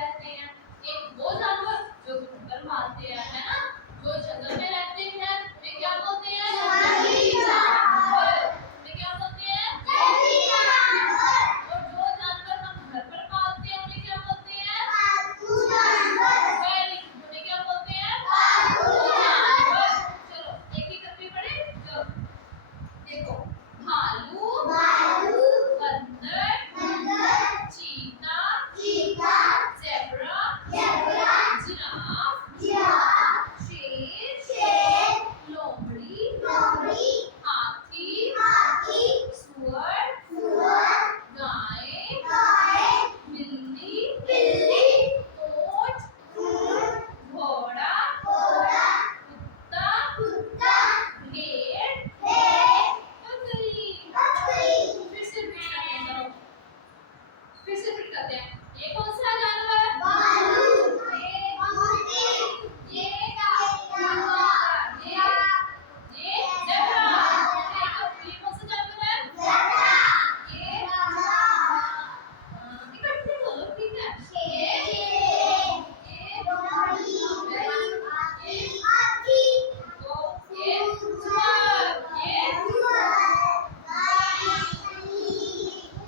रहते हैं। एक वो जानवर जो घर पर पालते हैं, है ना, जो जंगल में रहते हैं वे क्या बोलते हैं? जंगली जानवर। वे क्या बोलते हैं? जंगली जानवर। और जो जानवर हम घर पर पालते हैं उन्हें क्या बोलते हैं? पालतू जानवर। वेरी गुड, उन्हें क्या बोलते हैं? पालतू जानवर। चलो एक एक करके पढ़े। चलो देखो, भालू, भालू, बंदर, बंदर, चीता, चीता, ज़ेब्रा, ज़ेब्रा, जिराफ, जिराफ, शेर, शेर, लोमड़ी, लोमड़ी, हाथी, हाथी, सुअर, सुअर, गाय, गाय, बिल्ली, बिल्ली, ऊंट, ऊंट, घोड़ा, घोड़ा, कुत्ता, कुत्ता, भेड़, भेड़, बकरी, बकरी। फिर से repeat करते हैं, चलो फिर से repeat करते हैं। ये कौन सा जानवर? भालू। ये हाथी। ये चीता। ये ज़ेब्रा। ये कौन सा जानवर है? ज़ेब्रा। ये इकट्ठे बोलो, ठीक है? शेर, ये लोमड़ी, ये हाथी, ये सुअर, ये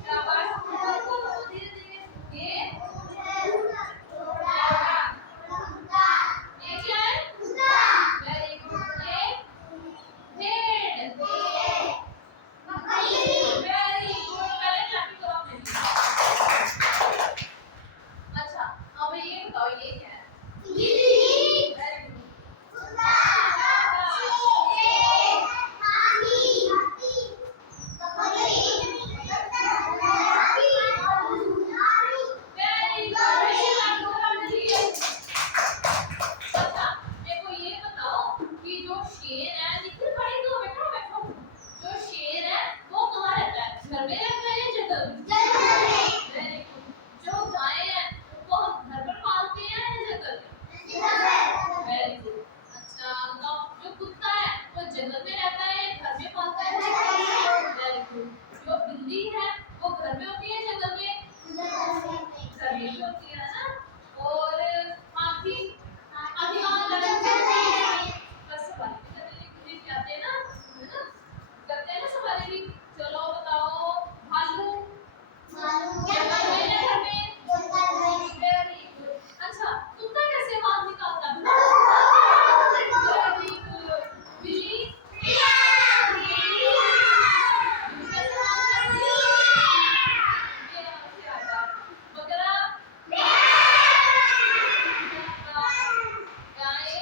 शाबाश, बोलो धीरे-धीरे। ये घोड़ा, ये क्या है? कुत्ता। Very good. ये भेड़, बकरी। वेरी गुड, पहले क्लैपिंग करो अपने लिए। अच्छा, अब ये बताओ ये क्या है? बिल्ली। Very good. कुत्ता, शेर, हाथी, बकरी, वेरी गुड। अच्छा, मेरे को ये बताओ कि जो शेर है, निखिल खड़े तो बैठो बैठो। जो शेर है वो कहाँ रहता है? घर में रहता है या जंगल में? जंगल में। Very good. जो गाय है उनको हम घर पर पालते हैं या जंगल में? जंगल में। Very good. अच्छा बताओ, जो कुत्ता है वो जंगल में रहता है या घर में पालता है? Very good. जो बिल्ली है वो घर में होती है जंगल में? घर में ही होती है ना। और हाथी, हाथी कहाँ रहता है? बस सवारी भी करने के लिए आते हैं ना, है ना, करते हैं ना सवारी भी। चलो बताओ, भालू, जंगल में या घर में? Very good. अच्छा, कुत्ता कैसे आवाज निकालता है? Very good. बिल्ली कैसे आवाज करती है? ये से आवाज। बकरा, गाय,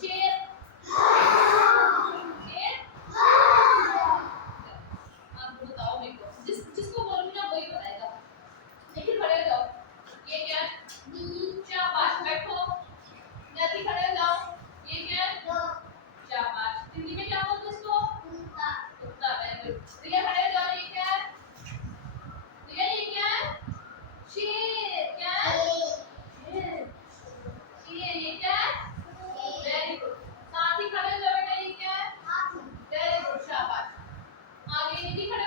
शेर, आप बताओ मेरे को, जिसको बोलूंगी ना वही बताएगा। लेकिन खड़े हो जाओ। ये क्या है? शाबाश, बैठो। जल्दी खड़े हो जाओ। ये क्या है? शाबाश। हिंदी में क्या बोलते हैं इसको? कुत्ता। कुत्ता, वेरी गुड। रिया खड़े हो जाओ। ये क्या है? रिया ये क्या है? शेर। क्या है? शेर। शेर, ये क्या है? Very good. साथ ही खड़े हो जाओ बेटा। ये क्या है? वेरी गुड, शाबाश। आगे दीदी खड़े